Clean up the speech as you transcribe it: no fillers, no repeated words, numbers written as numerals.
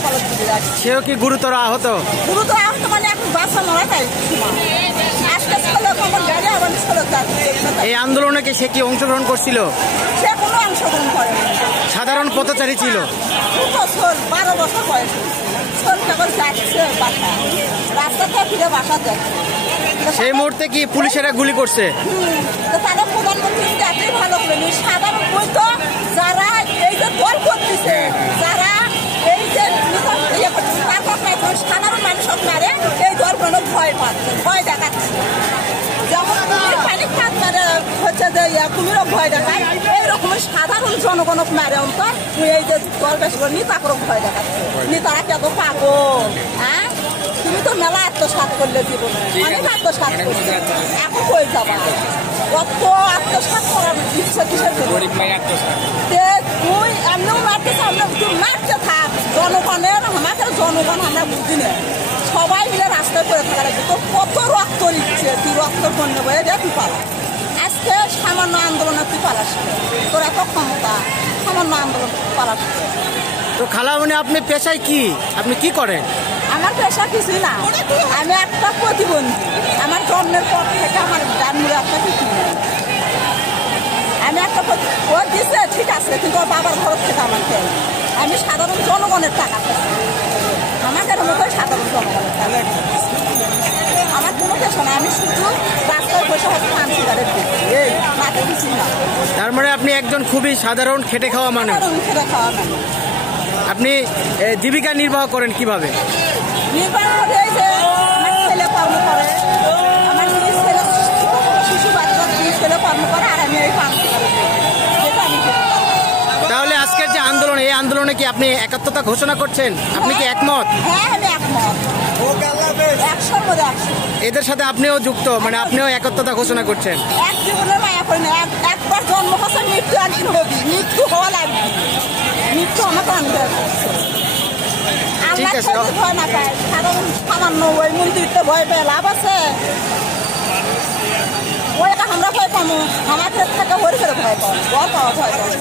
কপালে তুলে রাখছে। সেও কি গুরুতর আহত? গুরুতর আহত মানে এখন বাচ্চা মরা তাই আজকে ছেলে খবর গাড়ি আবার ছেলে এই আন্দোলনে কি সে কি অংশগ্রহণ করছিল? সে কোনো অংশগ্রহণ করে সাধারণ পথচারী ছিল। 12 বছর বয়স ছোট কেবল যাচ্ছে বাসা রাস্তাতে ফিরে বাসা যাচ্ছে। সেই মুহূর্তে কি পুলিশেরা গুলি করছে? তারা প্রধানমন্ত্রী এতই ভালো করেনি সাধারণ বইতো যারা এই যে দল করতেছে যারা এই যে সাধারণ মানুষ মারে এই দল কোনো ভয় পাচ্ছে ভয় দেখাচ্ছে যেমন পানি খাত মারে হচ্ছে যে কুমিরও ভয় দেখায় এইরকম সাধারণ জনগণক মারে অন্তর এই যে দল বেশ করে নেতাকেও ভয় দেখাচ্ছে নেতারা কত পাগল হ্যাঁ তুমি তো মেলা আত্মসাৎ করলে জীবনে অনেক আত্মসাৎ করলে এখন কই যাবা কত আত্মসাৎ করার ইচ্ছা কিসের তুই এমনিও মারতেছে আমরা তুই মারতে থাক জনগণের আমাদের জনগণ আমরা বুঝি না সবাই মিলে রাস্তায় করে থাকা লাগবে তোর কত রক্ত নিচ্ছে তুই রক্তর বন্য বয়ে দে তুই পালা আজকে সামান্য আন্দোলনে তুই পালাস তোর এত ক্ষমতা সামান্য আন্দোলন পালাস। তো খালামণি আপনি পেশায় কি আপনি কি করেন? আমার পেশা কিছুই না আমি একটা প্রতিবন্ধী আমার জন্মের পর থেকে আমার জন্মের একটা কিছু নেই আমি একটা ও দিচ্ছে ঠিক আছে কিন্তু ওর বাবার ঘর থেকে আমার খেয়ে আমি সাধারণ জনগণের টাকা আমাদের মতোই সাধারণ জনগণের টাকা আমার কোনো পেশা না আমি শুধু রাস্তায় বসে হয়তো পান সিগারেট দিচ্ছি এই মাঠে কিছুই না। তার মানে আপনি একজন খুবই সাধারণ খেটে খাওয়া মানুষ। খেটে খাওয়া মানুষ। আপনি জীবিকা নির্বাহ করেন কিভাবে? নির্বাহ করে এই যে আমার ছেলে কর্ম করে আমার ছেলে শিশু বাচ্চা ছেলে কর্ম করে আর আমি এই পান সিগারেট যেটা আমি তাহলে আজকের যে আন্দোলন এই আন্দোলনে কি আপনি একাত্মতা ঘোষণা করছেন? আপনি কি একমত? হ্যাঁ আমি একমত 100 মধ্যে 100। এদের সাথে আপনিও যুক্ত মানে আপনিও একাত্মতা ঘোষণা করছেন? এক জীবনে মায়া করি না একবার জন্ম হচ্ছে মৃত্যু একদিন হবে মৃত্যু হওয়া লাগবে মৃত্যু আমাকে আনবে ঠিক আছে ভয় না পায় সাধারণ সামান্য ওই মন্দিরতে ভয় পেয়ে লাভ আছে ওই আমরা ভয় পাবো আমাদের থেকে ভয় করে ভয় পাবো ভয় পাওয়া ভয় পাবো।